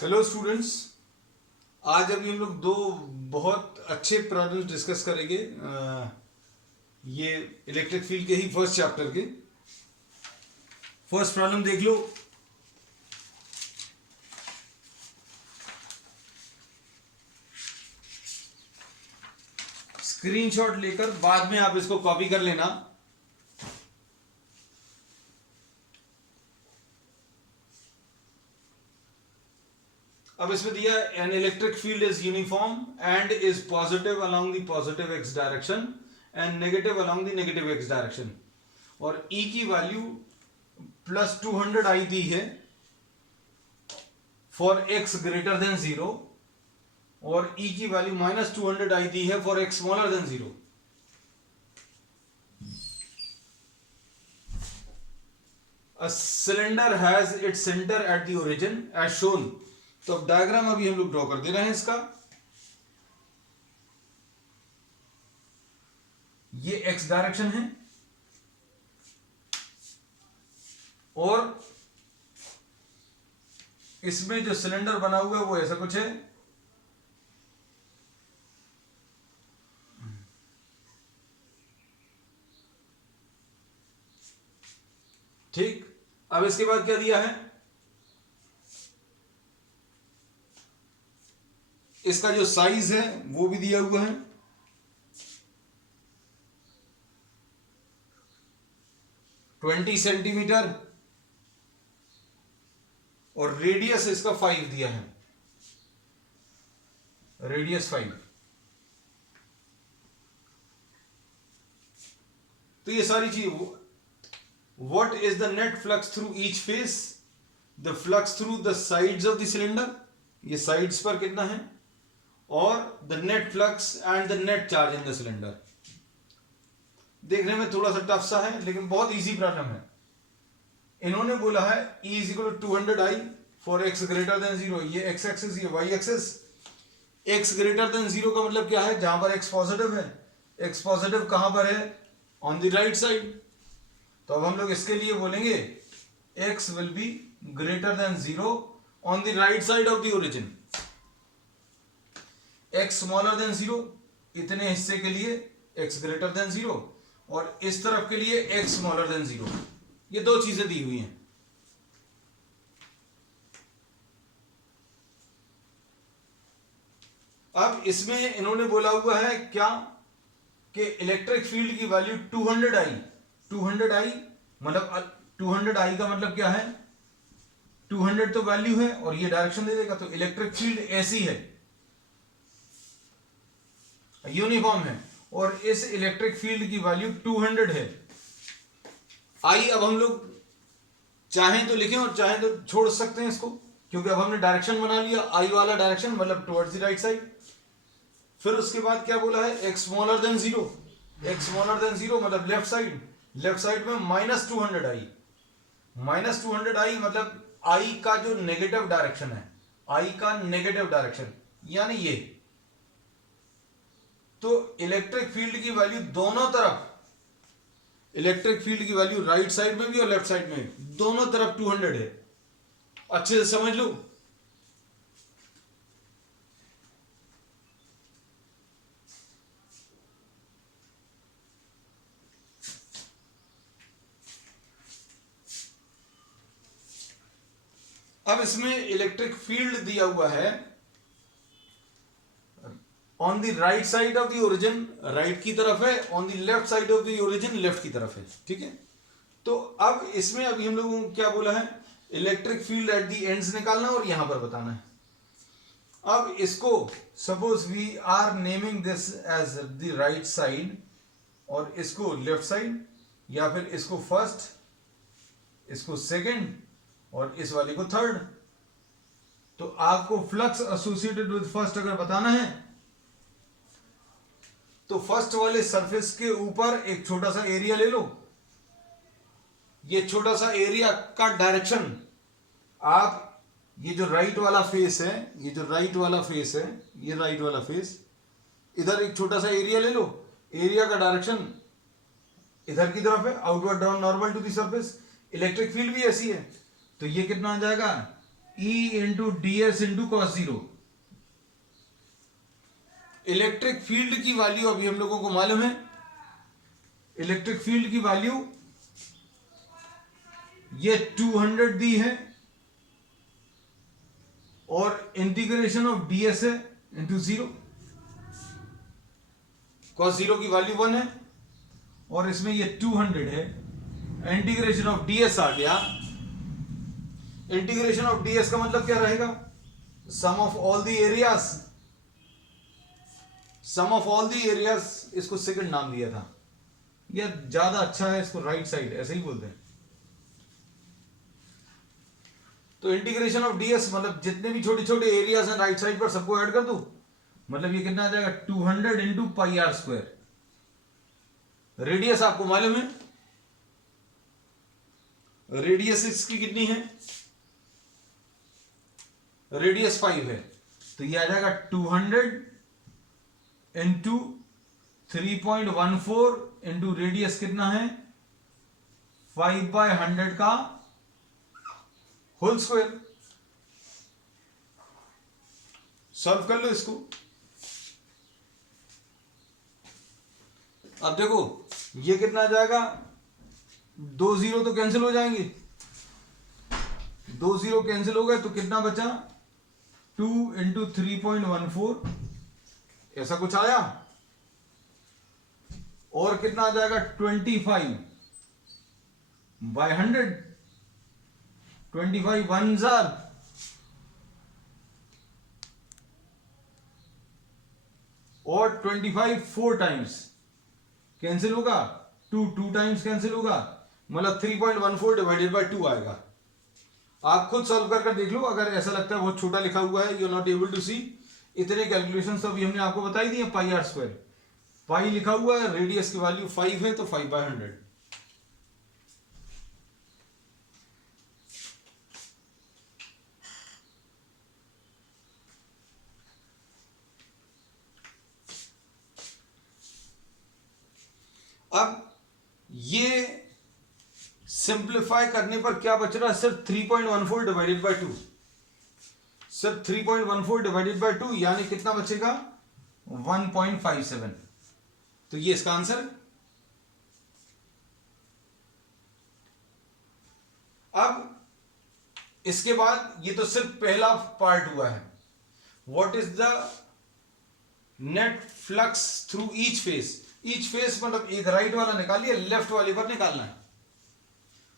Hello students. आज अभी हम लोग दो बहुत अच्छे प्रॉब्लम्स डिस्कस करेंगे। ये इलेक्ट्रिक फील्ड के ही फर्स्ट चैप्टर के। फर्स्ट प्रॉब्लम देख लो। स्क्रीनशॉट लेकर बाद में आप इसको कॉपी कर लेना। अब इसमें दिया an electric field is uniform and is positive along the positive x direction and negative along the negative x direction, और E की वैल्यू प्लस 200 आई दी है फॉर x ग्रेटर देन 0 और E की वैल्यू माइनस 200 आई दी है for x smaller than 0। A cylinder has its center at the origin as shown। तो अब diagram अभी हम लोग ड्रॉ कर दे रहे हैं इसका। ये x डायरेक्शन है और इसमें जो सिलेंडर बना हुआ है वो ऐसा कुछ है। ठीक, अब इसके बाद क्या दिया है, इसका जो साइज है वो भी दिया हुआ है। ट्वेंटी सेंटीमीटर और रेडियस इसका 5 दिया है, रेडियस 5। तो ये सारी चीज, what is the net flux through each face, the flux through the sides of the cylinder, ये साइड्स पर कितना है, और the net flux and the net charge in the cylinder. देखने में थोड़ा सा टफ सा है लेकिन बहुत इजी प्रॉब्लम है। इन्होंने बोला है E is equal to 200i for x greater than 0। ये x एक्सिस, ये y axis. x greater than 0 का मतलब क्या है, जहां पर x पॉजिटिव है। x पॉजिटिव कहां पर है, ऑन द राइट साइड। तो अब हम लोग इसके लिए बोलेंगे x will be greater than 0 on the right side of the origin. x smaller than 0 इतने हिस्से के लिए x ग्रेटर देन 0 और इस तरफ के लिए x स्मॉलर देन 0। ये दो चीजें दी हुई हैं। अब इसमें इन्होंने बोला हुआ है क्या कि इलेक्ट्रिक फील्ड की वैल्यू 200i। 200i मतलब 200i का मतलब क्या है, 200 तो वैल्यू है और ये डायरेक्शन दे देगा। तो इलेक्ट्रिक फील्ड ऐसी है, यूनिफॉर्म है, और इस इलेक्ट्रिक फील्ड की वैल्यू 200 है। आई अब हम लोग चाहें तो लिखें और चाहें तो छोड़ सकते हैं इसको, क्योंकि अब हमने डायरेक्शन बना लिया, आई वाला डायरेक्शन मतलब टुवर्ड्स द राइट साइड। फिर उसके बाद क्या बोला है, x smaller than 0। x smaller than 0 मतलब लेफ्ट साइड। लेफ्ट साइड में माइनस 200i। माइनस 200i मतलब आई का जो नेगेटिव डायरेक्शन है, आई का नेगेटिव डायरेक्शन यानी ये। तो इलेक्ट्रिक फील्ड की वैल्यू दोनों तरफ, इलेक्ट्रिक फील्ड की वैल्यू राइट साइड में भी और लेफ्ट साइड में, दोनों तरफ 200 है। अच्छे से समझ लो। अब इसमें इलेक्ट्रिक फील्ड दिया हुआ है on the right side of the origin, right की तरफ है, on the left side of the origin, left की तरफ है। ठीक है, तो अब इसमें अभी हम लोगों को क्या बोला है, electric field at the ends निकालना और यहां पर बताना है। अब इसको suppose we are naming this as the right side और इसको लेफ्ट साइड, या फिर इसको फर्स्ट, इसको सेकंड और इस वाले को थर्ड। तो आपको फ्लक्स एसोसिएटेड विद फर्स्ट अगर बताना है तो फर्स्ट वाले सरफेस के ऊपर एक छोटा सा एरिया ले लो। ये छोटा सा एरिया का डायरेक्शन, आप ये जो राइट वाला फेस है, ये जो राइट वाला फेस है, ये राइट वाला फेस, इधर एक छोटा सा एरिया ले लो। एरिया का डायरेक्शन इधर की तरफ है, outward down normal to the surface. Electric field भी ऐसी है, तो ये कितना आ जाएगा, E into ds into cos zero. Electric field की वैल्यू अभी हम लोगों को मालूम है, इलेक्ट्रिक फील्ड की वैल्यू ये 200 दी है और इंटीग्रेशन ऑफ ds है इंटू जीरो। कॉस जीरो की वैल्यू 1 है और इसमें ये 200 है, इंटीग्रेशन ऑफ ds आ गया। इंटीग्रेशन ऑफ ds का मतलब क्या रहेगा? Sum of all the areas, sum of all the areas, इसको सेकंड नाम दिया था, यह ज्यादा अच्छा है, इसको राइट साइड ऐसे ही बोलते हैं। तो इंटीग्रेशन ऑफ ds मतलब जितने भी छोटे छोटे एरियाज हैं राइट साइड पर सबको ऐड कर दूं, मतलब ये कितना आ जाएगा 200 into pi r square. Radius आपको मालूम है, रेडियस इसकी कितनी है? रेडियस 5 है, तो ये आ जाएगा 200 इंटू 3.14 इंटू रेडियस कितना है 5/100 का होल स्क्वायर। सॉल्व कर लो इसको। अब देखो ये कितना आ जाएगा, 2 जीरो तो कैंसिल हो जाएंगे, 2 जीरो कैंसिल हो गए तो कितना बचा 2 इंटू 3.14 ऐसा कुछ आया, और कितना आ जाएगा 25/100, 25 1 और 25 4 टाइम्स कैंसिल होगा, 2 टाइम्स कैंसिल होगा, मतलब 3.14 डिवाइडेड बाय 2 आएगा। आप खुद सॉल्व कर देख लो, अगर ऐसा लगता है बहुत छोटा लिखा हुआ है, you are not able to see, इतने कैलकुलेशन तो अभी हमने आपको बताई दी है। पाई आर स्क्वायर, पाई लिखा हुआ है, रेडियस की वैल्यू 5 है तो 5/100। अब ये सिंप्लीफाई करने पर क्या बच रहा है, सिर्फ 3.14 डिवाइडेड बाय 2, सिर्फ 3.14 डिवाइडेड बाय 2 यानी कितना बचेगा 1.57। तो ये इसका आंसर है। अब इसके बाद ये तो सिर्फ पहला पार्ट हुआ है। What is the net flux through each face? Each face मतलब एक राइट वाला निकालिए, लेफ्ट वाले पर निकालना है।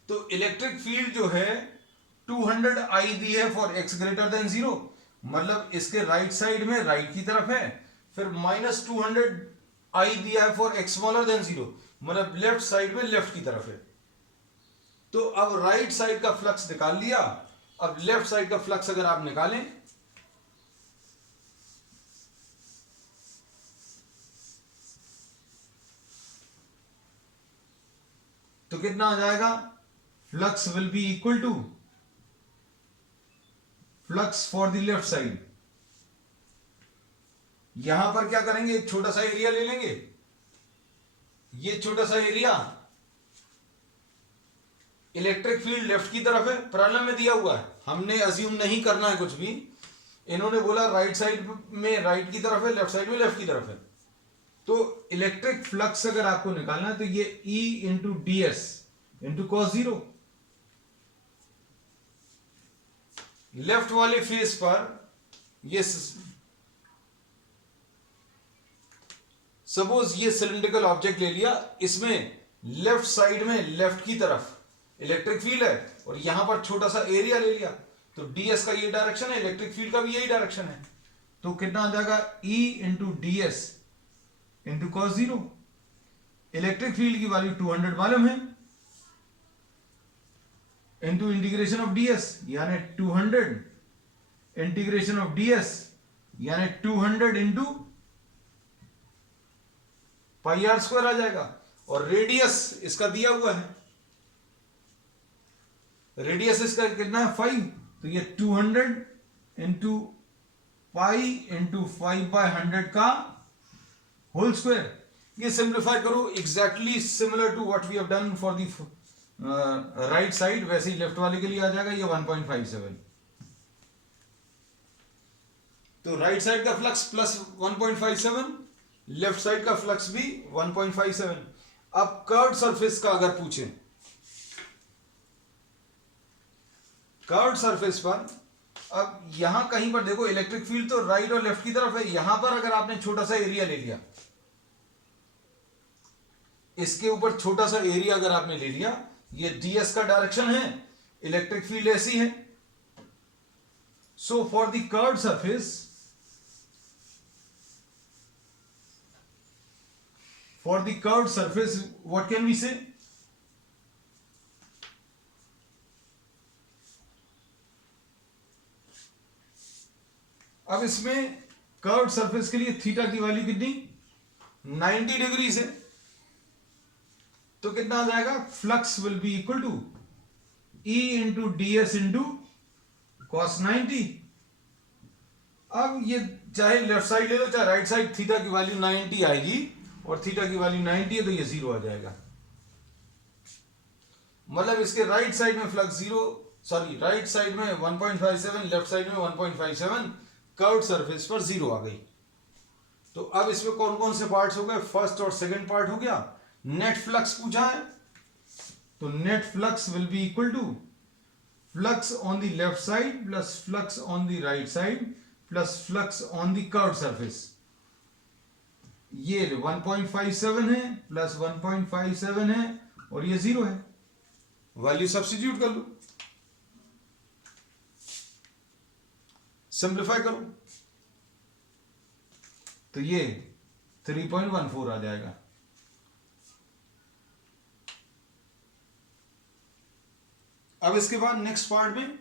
तो इलेक्ट्रिक फील्ड जो है 200 आई दी है फॉर x ग्रेटर देन 0, मतलब इसके राइट साइड में राइट की तरफ है, फिर -200 आई दिया है फॉर x स्मॉलर देन 0, मतलब लेफ्ट साइड में लेफ्ट की तरफ है। तो अब राइट साइड का फ्लक्स निकाल लिया, अब लेफ्ट साइड का फ्लक्स अगर आप निकालें तो कितना आ जाएगा, flux will be equal to flux for the left side. यहां पर क्या करेंगे, एक छोटा सा एरिया ले लेंगे, ये छोटा सा एरिया, इलेक्ट्रिक फील्ड लेफ्ट की तरफ है, प्रॉब्लम में दिया हुआ है, हमने अज्यूम नहीं करना है कुछ भी, इन्होंने बोला राइट साइड में राइट की तरफ है, लेफ्ट साइड में लेफ्ट की तरफ है। तो इलेक्ट्रिक फ्लक्स अगर आपको निकालना है तो ये E into ds into cos zero, left वाले फेस पर ये सपोज ये सिलिंड्रिकल ऑब्जेक्ट ले लिया, इसमें लेफ्ट साइड में लेफ्ट की तरफ इलेक्ट्रिक फील्ड है और यहां पर छोटा सा एरिया ले लिया, तो ds का ये डायरेक्शन है, इलेक्ट्रिक फील्ड का भी यही डायरेक्शन है। तो कितना आ जाएगा E into ds into cos zero. Electric field की वैल्यू 200 मालूम है, इंटू इंटीग्रेशन ऑफ ds यानी 200 इंटीग्रेशन ऑफ ds यानी 200 इंटू पाई आर स्क्वायर आ जाएगा, और रेडियस इसका दिया हुआ है, रेडियस इसका कितना है 5, तो ये 200 इंटू पाई इंटू 5/100 का होल स्क्वायर। ये सिंप्लीफाई करो, exactly similar to what we have done for the right side, वैसे ही लेफ्ट वाले के लिए आ जाएगा ये 1.57। तो राइट साइड का फ्लक्स प्लस 1.57, लेफ्ट साइड का फ्लक्स भी 1.57। अब कर्व्ड सरफेस का अगर पूछें, कर्व्ड सरफेस पर अब यहां कहीं पर देखो इलेक्ट्रिक फील्ड तो राइट और लेफ्ट की तरफ है, यहां पर अगर आपने छोटा सा एरिया ले लिया, इसके ऊपर छोटा सा एरिया अगर आपने ले लिया, ये ds का डायरेक्शन है, इलेक्ट्रिक फील्ड ऐसी है। So for the curved surface, for the curved surface what can we say, अब इसमें कर्व्ड सरफेस के लिए थीटा की वैल्यू कितनी, 90 डिग्री से, तो कितना आ जाएगा, flux will be equal to E into D S into cos 90। अब ये चाहे लेफ्ट साइड ले लो चाहे राइट साइड, थीटा की वैल्यू 90 आएगी, और थीटा की वैल्यू 90 है तो ये 0 आ जाएगा। मतलब इसके राइट साइड में फ्लक्स 0, सॉरी राइट साइड में 1.57, लेफ्ट साइड में 1.57, कर्व्ड सरफेस पर 0 आ गई। तो अब इसमें कौन कौन से पार्ट्स हो गए, फर्स्ट और सेकंड पार्ट हो गया। नेट फ्लक्स पूछा है, तो net flux will be equal to flux on the left side plus flux on the right side plus flux on the curved surface. ये 1.57 है प्लस 1.57 है और ये 0 है, वैल्यू सब्स्टिट्यूट कर लो, सिंप्लीफाई करो, तो ये 3.14 आ जाएगा। अब इसके बाद नेक्स्ट पार्ट में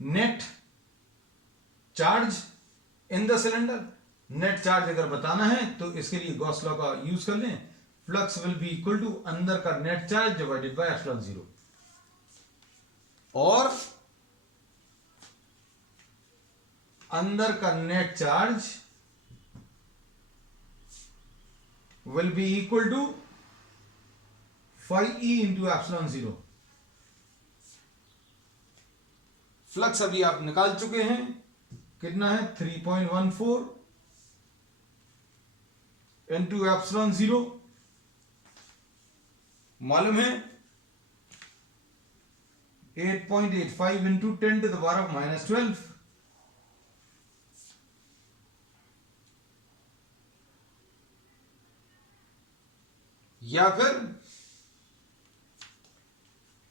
net charge in the cylinder. Net charge अगर बताना है तो इसके लिए गॉस लॉ का यूज कर लें, flux will be equal to अंदर का net charge divided by epsilon 0, और अंदर का net charge will be equal to phi E into epsilon 0। Flux अभी आप निकाल चुके हैं, कितना है 3.14 इंटू एप्सिलॉन 0, मालूम है 8.85 into 10 to the power of -12, या फिर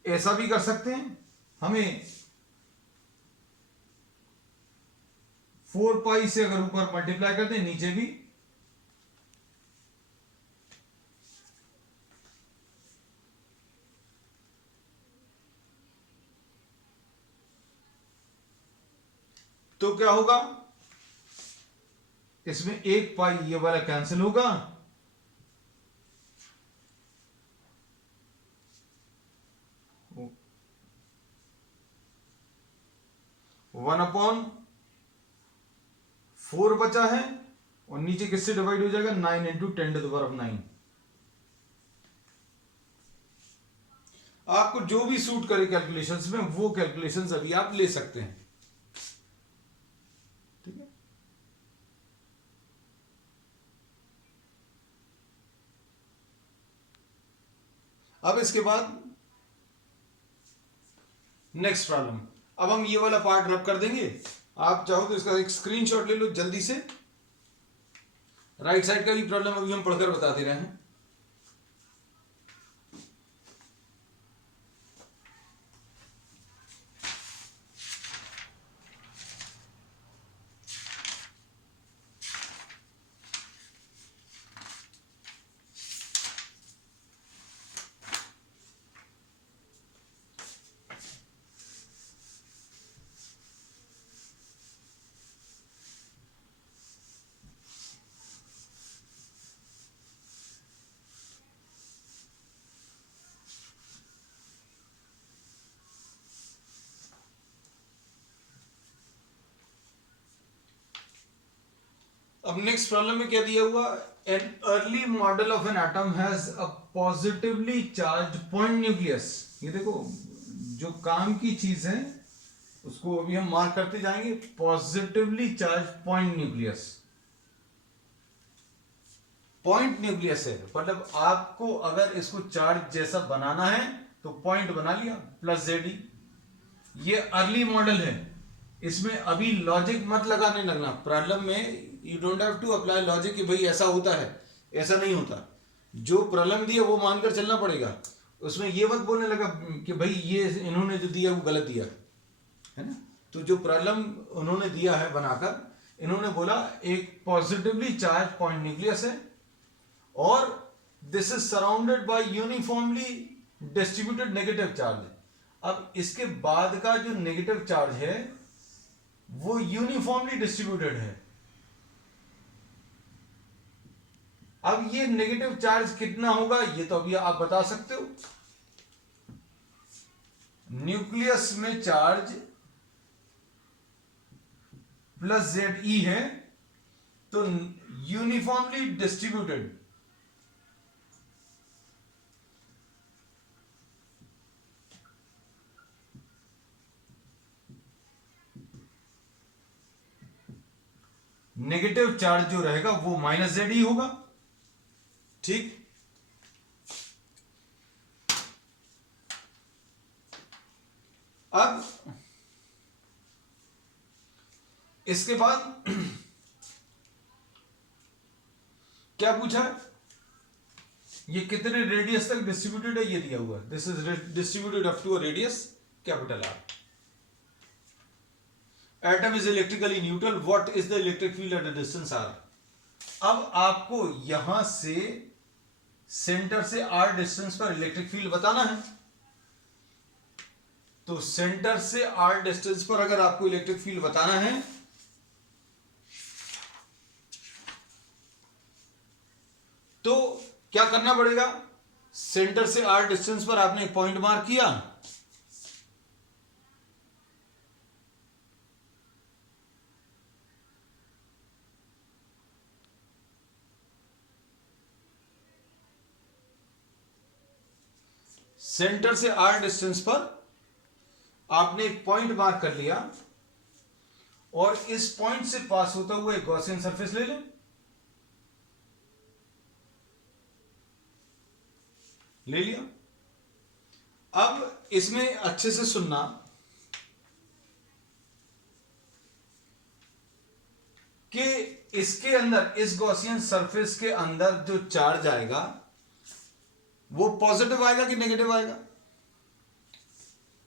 ऐसा भी कर सकते हैं, हमें 4 पाई से अगर ऊपर मल्टीप्लाई करते हैं नीचे भी, तो क्या होगा, इसमें 1 पाई ये वाला कैंसिल होगा, 1/4 बचा है, और नीचे किससे डिवाइड हो जाएगा, 9 into 10 to the power of 9। आपको जो भी सूट करे कैलकुलेशंस में, वो कैलकुलेशंस अभी आप ले सकते हैं, ठीक है। अब इसके बाद नेक्स्ट प्रॉब्लम, अब हम ये वाला पार्ट रब कर देंगे। आप चाहो तो इसका एक स्क्रीनशॉट ले लो जल्दी से, राइट साइड का भी प्रॉब्लम अभी हम पढ़कर बता दे रहे हैं। अब नेक्स्ट प्रॉब्लम में क्या दिया हुआ, an early model of an atom has a positively charge point nucleus. ये देखो जो काम की चीज है उसको अभी हम मार्क करते जाएंगे, positively charge point nucleus. Point nucleus है मतलब आपको अगर इसको चार्ज जैसा बनाना है तो पॉइंट बना लिया प्लस जेड ई। ये अर्ली मॉडल है, इसमें अभी लॉजिक मत लगाने लगना प्रॉब्लम में। You don't have to apply logic कि भाई ऐसा होता है, ऐसा नहीं होता। जो प्रॉब्लम दिया वो मानकर चलना पड़ेगा, उसमें ये मत बोलने लगा कि भाई ये इन्होंने जो दिया वो गलत दिया है ना। तो जो प्रॉब्लम उन्होंने दिया है बनाकर, इन्होंने बोला एक पॉजिटिवली चार्ज पॉइंट न्यूक्लियस है और this is surrounded by uniformly distributed negative charge. अब इसके बाद का जो नेगेटिव चार्ज है वो यूनिफॉर्मली डिस्ट्रीब्यूटेड है। अब ये नेगेटिव चार्ज कितना होगा ये तो अभी आप बता सकते हो। न्यूक्लियस में चार्ज प्लस जेड ई है तो यूनिफॉर्मली डिस्ट्रीब्यूटेड नेगेटिव चार्ज जो रहेगा वो माइनस जेड ई होगा। ठीक, अब इसके बाद क्या पूछा, ये कितने रेडियस तक डिस्ट्रीब्यूटेड है ये दिया हुआ। This is distributed up to a radius capital R. Atom is electrically neutral, what is the electric field at a distance R. अब आपको यहां से सेंटर से आर डिस्टेंस पर इलेक्ट्रिक फील्ड बताना है। तो सेंटर से आर डिस्टेंस पर अगर आपको इलेक्ट्रिक फील्ड बताना है तो क्या करना पड़ेगा, सेंटर से आर डिस्टेंस पर आपने एक पॉइंट मार्क किया, सेंटर से आर डिस्टेंस पर आपने एक पॉइंट मार्क कर लिया और इस पॉइंट से पास होता हुआ एक गॉसियन सरफेस ले लें। ले लिया। अब इसमें अच्छे से सुनना कि इसके अंदर, इस गॉसियन सरफेस के अंदर जो चार्ज आएगा वो पॉजिटिव आएगा कि नेगेटिव आएगा।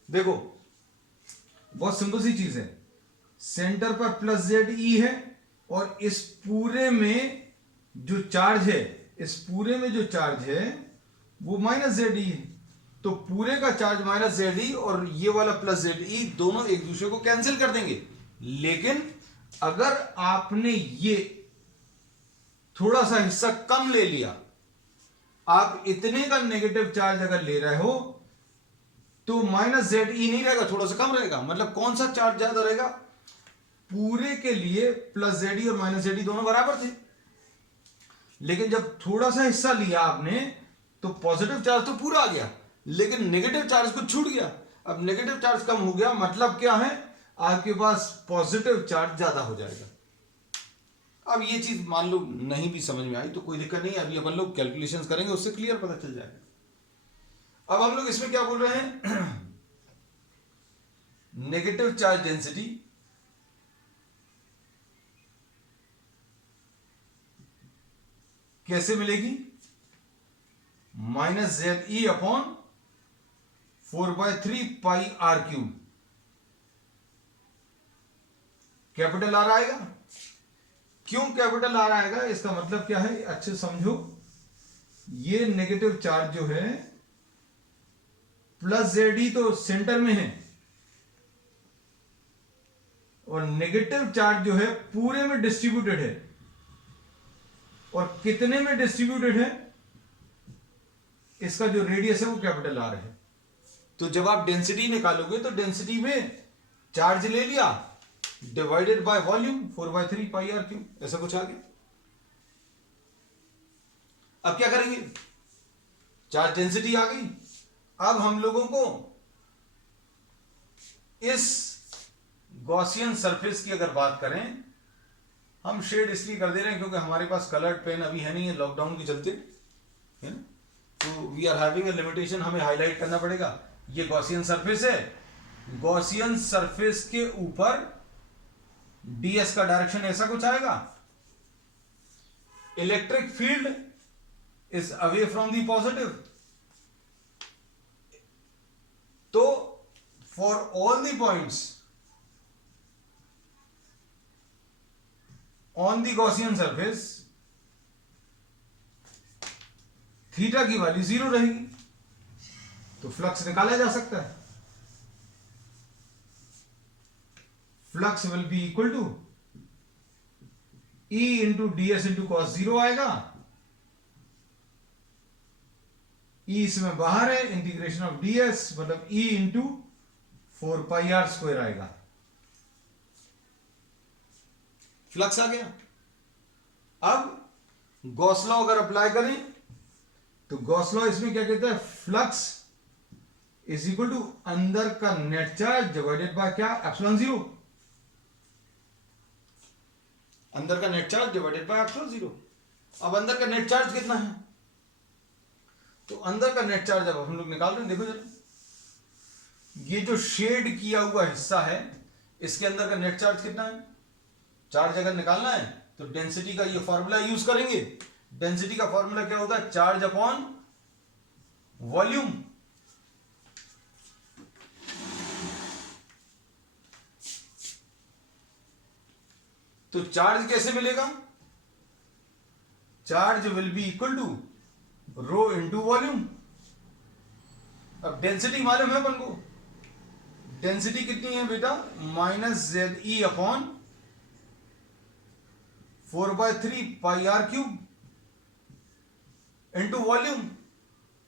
देखो बहुत सिंपल सी चीज है, सेंटर पर प्लस जेड ई है और इस पूरे में जो चार्ज है, इस पूरे में जो चार्ज है वो माइनस जेड ई है। तो पूरे का चार्ज माइनस जेड ई और ये वाला प्लस जेड ई दोनों एक दूसरे को कैंसिल कर देंगे। लेकिन अगर आपने ये थोड़ा सा हिस्सा कम ले लिया, आप इतने का नेगेटिव चार्ज अगर ले रहे हो तो माइनस जेड ई नहीं रहेगा, थोड़ा सा कम रहेगा। मतलब कौन सा चार्ज ज्यादा रहेगा, पूरे के लिए प्लस जेड ई और माइनस जेड ई दोनों बराबर थे, लेकिन जब थोड़ा सा हिस्सा लिया आपने तो पॉजिटिव चार्ज तो पूरा आ गया लेकिन नेगेटिव चार्ज कुछ छूट गया। अब नेगेटिव चार्ज कम हो गया मतलब क्या है, आपके पास पॉजिटिव चार्ज ज्यादा हो जाएगा। अब ये चीज मान लो नहीं भी समझ में आई तो कोई दिक्कत नहीं है, अभी अपन लोग कैलकुलेशंस करेंगे उससे क्लियर पता चल जाएगा। अब हम लोग इसमें क्या बोल रहे हैं, नेगेटिव चार्ज डेंसिटी कैसे मिलेगी, minus Z E upon 4/3 pi R cube. Capital R आएगा। क्यों कैपिटल आर आएगा, इसका मतलब क्या है अच्छे समझो। ये नेगेटिव चार्ज जो है प्लस जेड ई तो सेंटर में है और नेगेटिव चार्ज जो है पूरे में डिस्ट्रीब्यूटेड है। और कितने में डिस्ट्रीब्यूटेड है, इसका जो रेडियस है वो कैपिटल आर है। तो जब आप डेंसिटी निकालोगे तो डेंसिटी में चार्ज ले लिया divided by volume 4/3 pi R cube, ऐसा कुछ आ गया। अब क्या करेंगे, चार्ज डेंसिटी आ गई। अब हम लोगों को इस गॉसियन सरफेस की अगर बात करें, हम शेड इसलिए कर दे रहे हैं क्योंकि हमारे पास कलर्ड पेन अभी है नहीं है, लॉकडाउन के चलते, है ना, तो we are having a limitation, हमें हाईलाइट करना पड़ेगा। ये गॉसियन सरफेस है, गॉसियन सरफेस के ऊपर ds का डायरेक्शन ऐसा कुछ आएगा, electric field is away from the positive, तो for all the points on the Gaussian surface theta की वैल्यू 0 रहेगी, तो फ्लक्स निकाला जा सकता है। Flux will be equal to E into ds into cos 0 आएगा, E इसमें बाहर है, इंटीग्रेशन ऑफ ds मतलब E इंटू 4πr² आएगा। फ्लक्स आ गया। अब गॉस लॉ अगर अप्लाई करें तो गॉस लॉ इसमें क्या कहता है, फ्लक्स इज इक्वल टू अंदर का नेट चार्ज डिवाइडेड बाय क्या, एप्सिलॉन 0, अंदर का net charge divided by epsilon 0। अब अंदर का नेट चार्ज कितना है, तो अंदर का नेट चार्ज अब हम लोग निकाल रहे हैं, देखो जरा, ये जो शेड किया हुआ हिस्सा है इसके अंदर का नेट चार्ज कितना है। चार्ज अगर निकालना है तो डेंसिटी का ये फॉर्मूला यूज करेंगे। डेंसिटी का फॉर्मूला क्या होता है, चार्ज अपॉन वॉल्यूम। तो चार्ज कैसे मिलेगा, charge will be equal to rho into volume. अब डेंसिटी मालूम है अपन को, डेंसिटी कितनी है बेटा, -ZE अपॉन 4/3πr³ इंटू वॉल्यूम।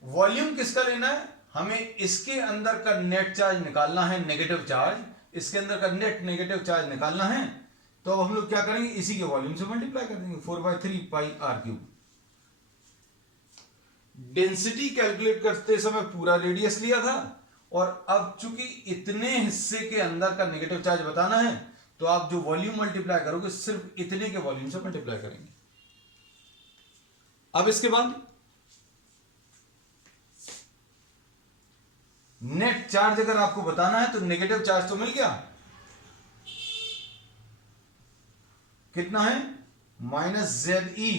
वॉल्यूम किसका लेना है, हमें इसके अंदर का नेट चार्ज निकालना है, नेगेटिव चार्ज, इसके अंदर का नेट नेगेटिव चार्ज निकालना है। तो अब हम लोग क्या करेंगे, इसी के वॉल्यूम से मल्टीप्लाई कर देंगे, 4/3πr³। डेंसिटी कैलकुलेट करते समय पूरा रेडियस लिया था, और अब चूंकि इतने हिस्से के अंदर का नेगेटिव चार्ज बताना है, तो आप जो वॉल्यूम मल्टीप्लाई करोगे सिर्फ इतने के वॉल्यूम से मल्टीप्लाई करेंगे। अब इसके बाद नेट चार्ज अगर आपको बताना है तो नेगेटिव चार्ज तो मिल गया, कितना है, -ZE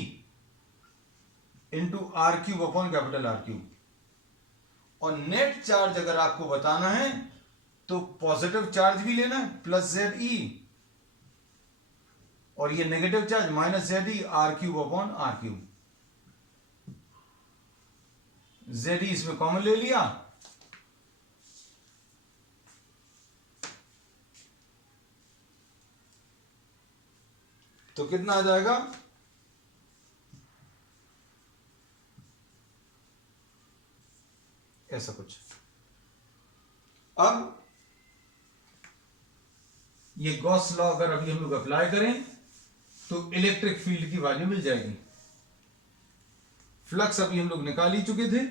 into r³ upon capital R³। और नेट चार्ज अगर आपको बताना है तो पॉजिटिव चार्ज भी लेना है, +ZE, और ये negative charge -ZE r³ upon R³। ZE इसमें कॉमन ले लिया, तो कितना आ जाएगा, ऐसा कुछ। अब ये गॉस लॉ अगर अभी हम लोग अप्लाई करें तो इलेक्ट्रिक फील्ड की वैल्यू मिल जाएगी। फ्लक्स अभी हम लोग निकाल ही चुके थे,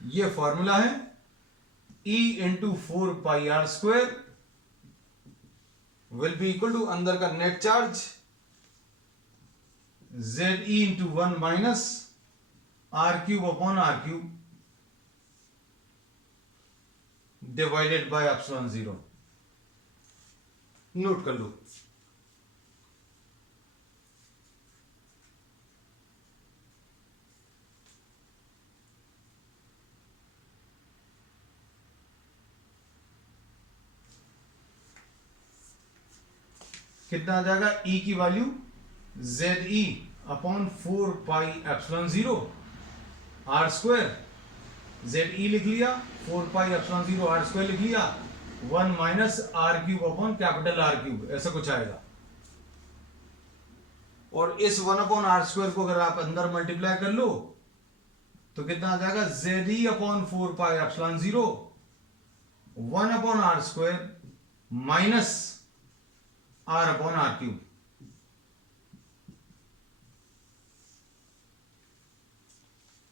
ये फॉर्मूला है E into 4πr² will be equal to अंदर का net charge ZE into 1 minus r³ upon R³ divided by epsilon 0। Note कर लो। कितना आ जाएगा, E की value ZE upon 4πε0 r², ZE लिख लिया, 4πε0 r² लिख लिया, 1 minus r³ upon capital R³, ऐसा कुछ आएगा। और इस 1 अपॉन r² को अगर आप अंदर मल्टीप्लाई कर लो तो कितना आ जाएगा, ZE upon 4πε0 1 upon r² minus r upon R³।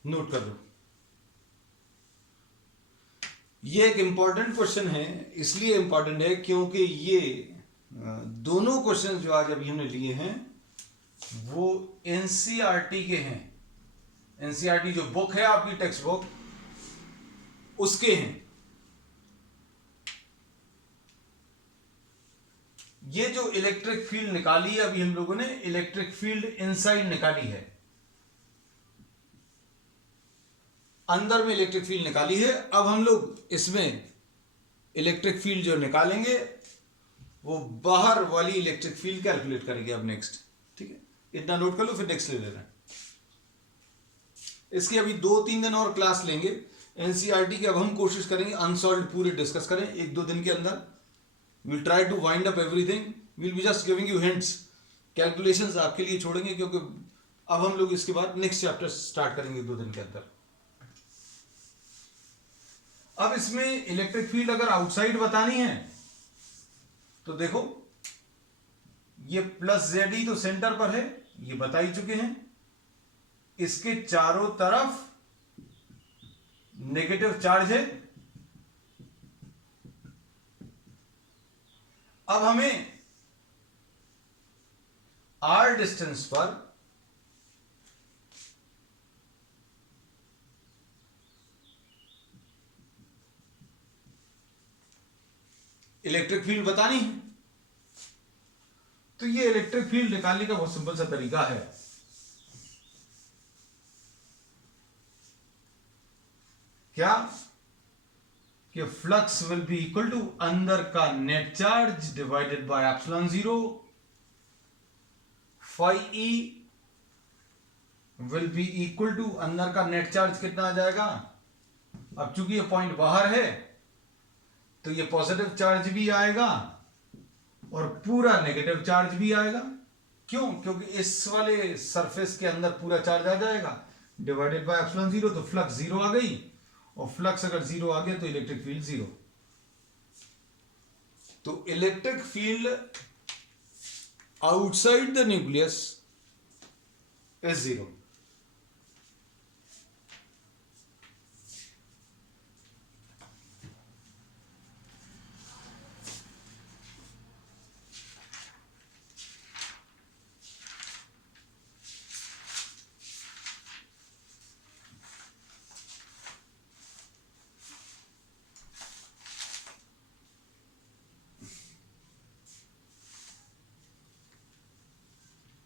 Note कर लो। ये एक इंपॉर्टेंट क्वेश्चन है, इसलिए इंपॉर्टेंट है क्योंकि ये दोनों क्वेश्चन जो आज अभी हमने लिए हैं वो एनसीईआरटी के हैं। एनसीईआरटी जो बुक है आपकी टेक्स्ट बुक, उसके हैं। ये जो इलेक्ट्रिक फील्ड निकाली है अभी हम लोगों ने, इलेक्ट्रिक फील्ड इनसाइड निकाली है, अंदर में इलेक्ट्रिक फील्ड निकाली है। अब हम लोग इसमें इलेक्ट्रिक फील्ड जो निकालेंगे वो बाहर वाली इलेक्ट्रिक फील्ड कैलकुलेट करेंगे अब नेक्स्ट। ठीक है, इतना नोट कर लो, फिर नेक्स्ट ले ले रहे हैं। इसकी अभी 2-3 दिन और क्लास लेंगे एनसीईआरटी की। अब हम कोशिश करेंगे अनसॉल्व पूरे डिस्कस करें 1-2 दिन के अंदर। Will try to wind up everything, will be just giving you hints, calculations आपके लिए छोड़ेंगे, क्योंकि अब हम लोग इसके बाद नेक्स्ट चैप्टर स्टार्ट करेंगे 2 दिन के अंदर। अब इसमें इलेक्ट्रिक फील्ड अगर आउटसाइड बतानी है तो देखो, ये प्लस जेड तो सेंटर पर है, ये बता ही चुके हैं। इसके चारों तरफ नेगेटिव चार्ज है। अब हमें आर डिस्टेंस पर इलेक्ट्रिक फील्ड बतानी है। तो ये इलेक्ट्रिक फील्ड निकालने का बहुत सिंपल सा तरीका है। क्या कि flux will be equal to अंदर का net charge divided by epsilon 0, phi E will be equal to अंदर का नेट चार्ज कितना आ जाएगा। अब चूंकि ये पॉइंट बाहर है तो ये पॉजिटिव चार्ज भी आएगा और पूरा नेगेटिव चार्ज भी आएगा। क्यों? क्योंकि इस वाले सरफेस के अंदर पूरा चार्ज आ जाएगा, डिवाइडेड बाय एप्सिलॉन 0, तो फ्लक्स 0 आ गई, और फ्लक्स अगर 0 आ गया तो इलेक्ट्रिक फील्ड 0। तो electric field outside the nucleus is 0।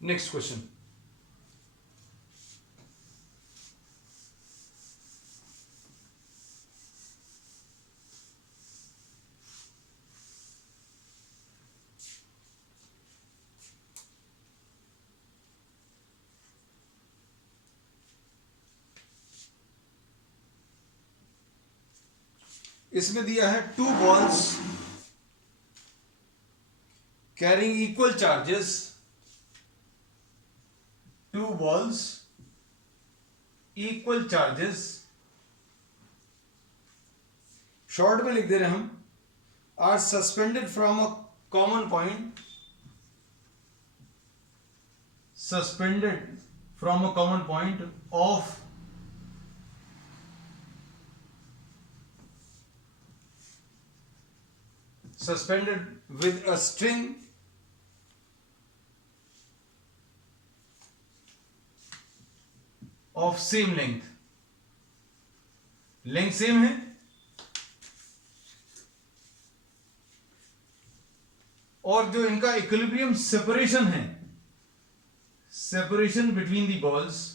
Next question, इसमें दिया है 2 balls carrying equal charges, 2 balls equal charges, short में लिख दे रहे हम, are suspended from a common point, suspended from a common point of suspended with a string of same length, length same है, और जो इनका इक्विलिब्रियम सेपरेशन है, separation between the balls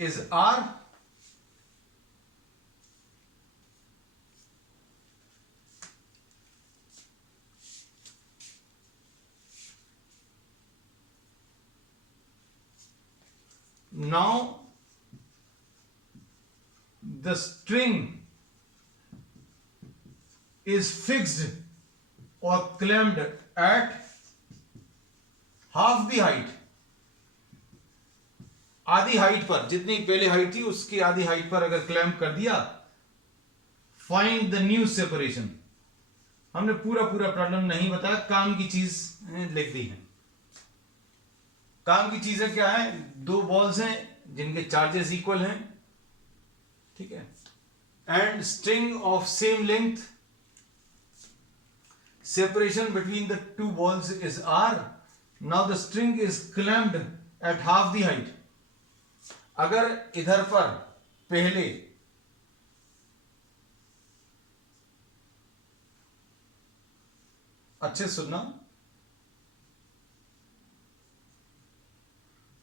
is R, now the string is fixed or clamped at half the height, आधी height पर, जितनी पहले height थी उसकी आधी हाइट पर अगर क्लैंप कर दिया। Find the new separation. हमने पूरा प्रॉब्लम नहीं बताया, काम की चीज लिख दी है। काम की चीजें क्या है, दो बॉल्स हैं जिनके चार्जेस इक्वल हैं, ठीक है, and string of same length, separation between the two balls is r. Now the string is clamped at half the height. अगर इधर पर पहले अच्छे सुनना,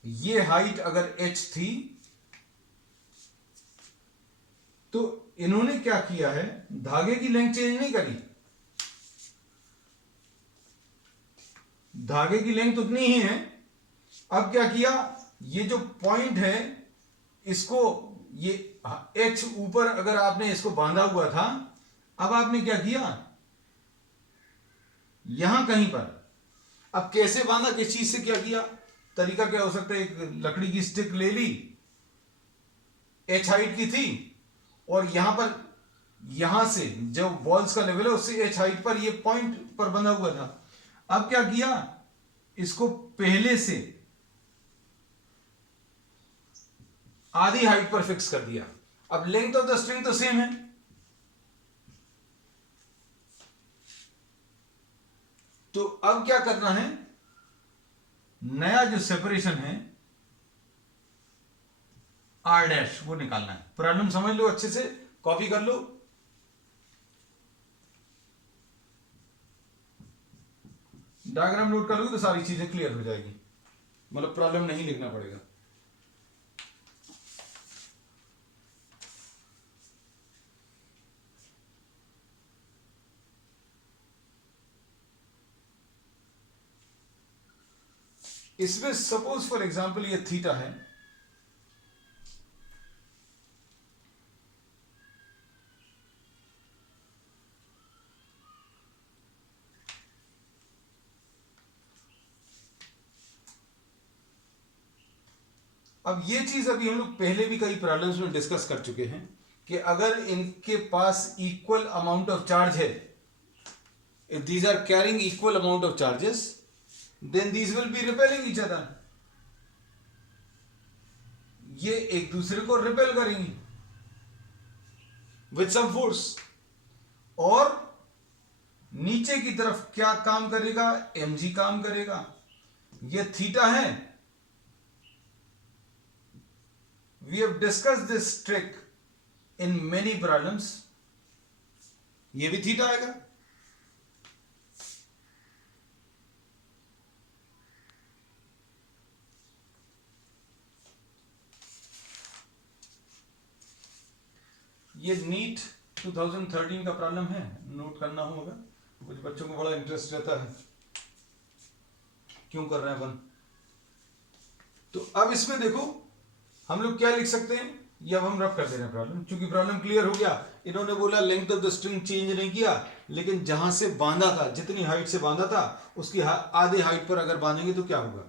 ये हाइट अगर h थी तो इन्होंने क्या किया है, धागे की लेंथ चेंज नहीं करी, धागे की लेंथ उतनी ही है। अब क्या किया, ये जो पॉइंट है इसको, ये h ऊपर अगर आपने इसको बांधा हुआ था, अब आपने क्या किया, यहां कहीं पर, अब कैसे बांधा, किस चीज से क्या किया, तरीका क्या हो सकता है, एक लकड़ी की स्टिक ले ली, h हाइट की थी, और यहां पर, यहां से जो बॉल्स का लेवल है उससे h हाइट पर ये पॉइंट पर बंधा हुआ था। अब क्या किया, इसको पहले से आधी हाइट पर फिक्स कर दिया। अब लेंथ ऑफ द स्ट्रिंग तो सेम है, तो अब क्या करना है, नया जो सेपरेशन है r डैश वो निकालना है। प्रॉब्लम समझ लो अच्छे से, कॉपी कर लो। डायग्राम नोट कर लो तो सारी चीजें क्लियर हो जाएगी, मतलब प्रॉब्लम नहीं लिखना पड़ेगा। इसमें सपोज फॉर एग्जांपल ये थीटा है, अब ये चीज अभी हम लोग पहले भी कई प्रॉब्लम्स में डिस्कस कर चुके हैं कि अगर इनके पास इक्वल अमाउंट ऑफ चार्ज है, if these are carrying equal amount of charges, then these will be repelling each other, ये एक दूसरे को रिपेल करेंगी विद सम फोर्स। और नीचे की तरफ क्या काम करेगा, mg काम करेगा। ये थीटा है, we have discussed this trick in many problems, ये भी थीटा आएगा। ये नीट 2013 का प्रॉब्लम है, नोट करना होगा, कुछ बच्चों को बड़ा इंटरेस्ट रहता है क्यों कर रहे हैं अपन। तो अब इसमें देखो हम लोग क्या लिख सकते हैं, ये अब हम रब कर दे रहे हैं प्रॉब्लम, क्योंकि प्रॉब्लम क्लियर हो गया। इन्होंने बोला length of the string change नहीं किया, लेकिन जहां से बांधा था, जितनी हाइट से बांधा था उसकी आधे हाइट पर अगर बांधेंगे तो क्या होगा।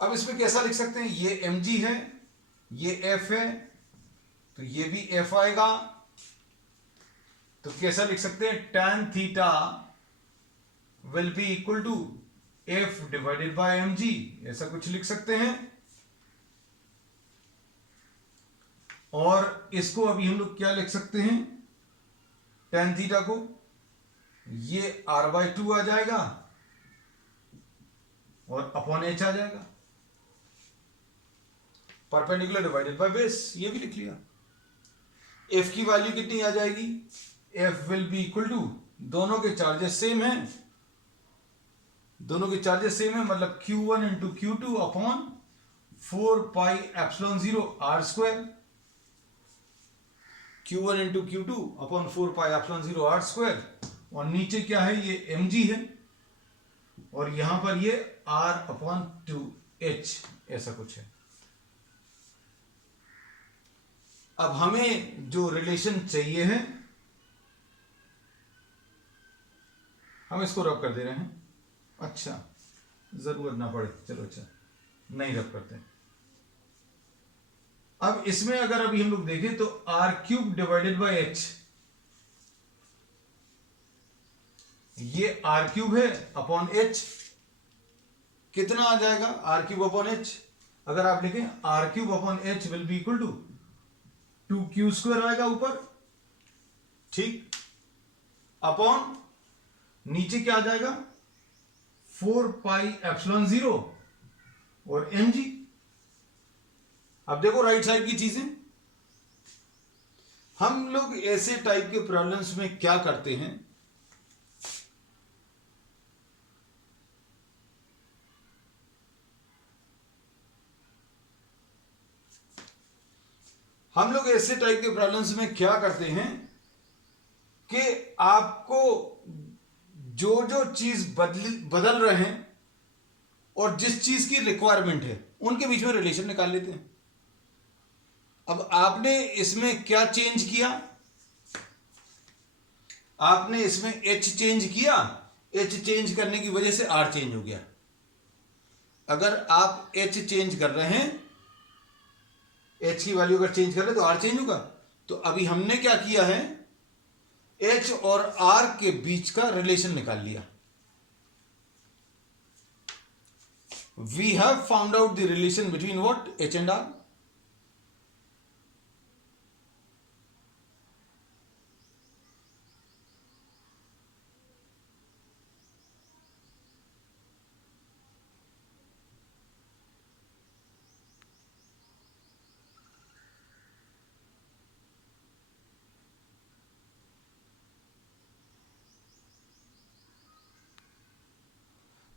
अब इसमें कैसा लिख सकते हैं, ये mg है, ये f है, तो ये भी f आएगा, तो कैसा लिख सकते हैं, tan theta will be equal to f divided by mg, ऐसा कुछ लिख सकते हैं। और इसको अभी हम लोग क्या लिख सकते हैं, tan थीटा को, ये r/2 आ जाएगा और अपॉन h आ जाएगा, परपेंडिकुलर डिवाइडेड बाय बेस, ये भी लिख लिया। f की वैल्यू कितनी आ जाएगी, f will be equal to, दोनों के चार्जेस सेम हैं, दोनों के चार्जेस सेम है, मतलब q1 into q2 upon 4 pi epsilon 0 r square, q1 into q2 upon 4 pi epsilon 0 r square, और नीचे क्या है, ये mg है, और यहां पर ये r अपॉन 2h, ऐसा कुछ है। अब हमें जो रिलेशन चाहिए है, हम इसको रब कर दे रहे हैं। अच्छा, जरूरत ना पड़े, चलो अच्छा नहीं रब करते। अब इसमें अगर अभी हम लोग देखें तो R cube divided by H, ये आर क्यूब है अपॉन एच, कितना आ जाएगा आर क्यूब अपॉन एच? अगर आप लिखें R cube upon H will be equal to 2q² आएगा ऊपर, ठीक, अपॉन नीचे क्या आ जाएगा 4πε0 और mg। अब देखो राइट साइड की चीजें, हम लोग ऐसे टाइप के प्रॉब्लम्स में क्या करते हैं, हम लोग ऐसे टाइप के प्रॉब्लम्स में क्या करते हैं कि आपको जो जो चीज बदल रहे हैं और जिस चीज की रिक्वायरमेंट है उनके बीच में रिलेशन निकाल लेते हैं। अब आपने इसमें क्या चेंज किया, आपने इसमें h चेंज किया, h चेंज करने की वजह से r चेंज हो गया। अगर आप h चेंज कर रहे हैं, h की वैल्यू अगर चेंज कर रहे हैं तो r चेंज होगा। तो अभी हमने क्या किया है, h और r के बीच का रिलेशन निकाल लिया। We have found out the relation between what, h and r।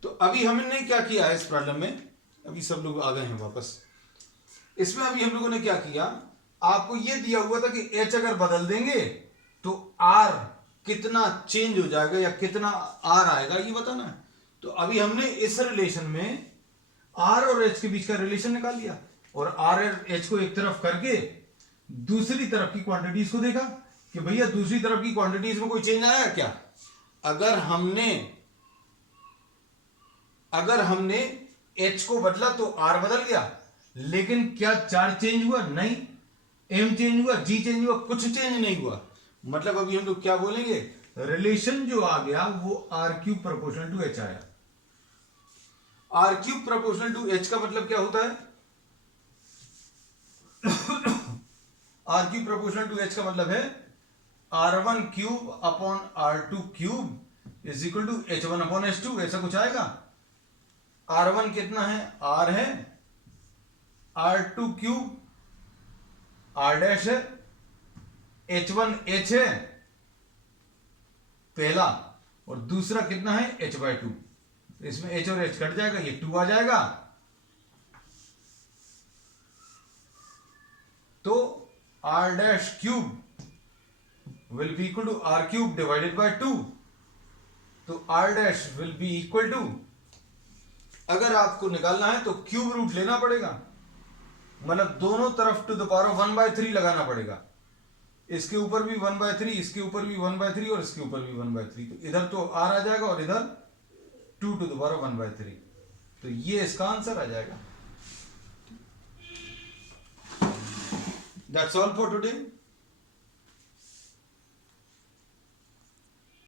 तो अभी हमने क्या किया है इस प्रॉब्लम में, अभी सब लोग आ गए हैं वापस। इसमें अभी हम लोगों ने क्या किया, आपको यह दिया हुआ था कि h अगर बदल देंगे तो r कितना चेंज हो जाएगा या कितना r आएगा ये बताना है। तो अभी हमने इस रिलेशन में r और h के बीच का रिलेशन निकाल लिया और r और h को एक तरफ करके दूसरी तरफ की क्वांटिटीज को देखा कि भैया दूसरी तरफ की क्वांटिटीज में कोई चेंज आया क्या। अगर हमने h को बदला तो r बदल गया, लेकिन क्या चार्ज चेंज हुआ? नहीं। m चेंज हुआ, g चेंज हुआ? कुछ चेंज नहीं हुआ। मतलब अभी हम लोग क्या बोलेंगे, रिलेशन जो आ गया वो r³ प्रोपोर्शनल टू h आया। r³ प्रोपोर्शनल टू h का मतलब क्या होता है, r³ प्रोपोर्शनल टू h का मतलब है r1³ upon r2³ is equal to h1 upon h2, ऐसा कुछ आएगा। r1 कितना है, r है, r2³ r डैश है, h1 h है पहला, और दूसरा कितना है h/2। इसमें h और h कट जाएगा, ये 2 आ जाएगा। तो r dash cube will be equal to r³ divided by 2। तो r dash will be equal to, अगर आपको निकालना है तो क्यूब रूट लेना पड़ेगा, मतलब दोनों तरफ टू द पावर ऑफ 1/3 लगाना पड़ेगा। इसके ऊपर भी 1/3, इसके ऊपर भी 1/3 और इसके ऊपर भी 1/3। तो इधर तो r आ जाएगा और इधर 2 टू द पावर ऑफ 1/3। तो ये इसका आंसर आ जाएगा। That's all for today.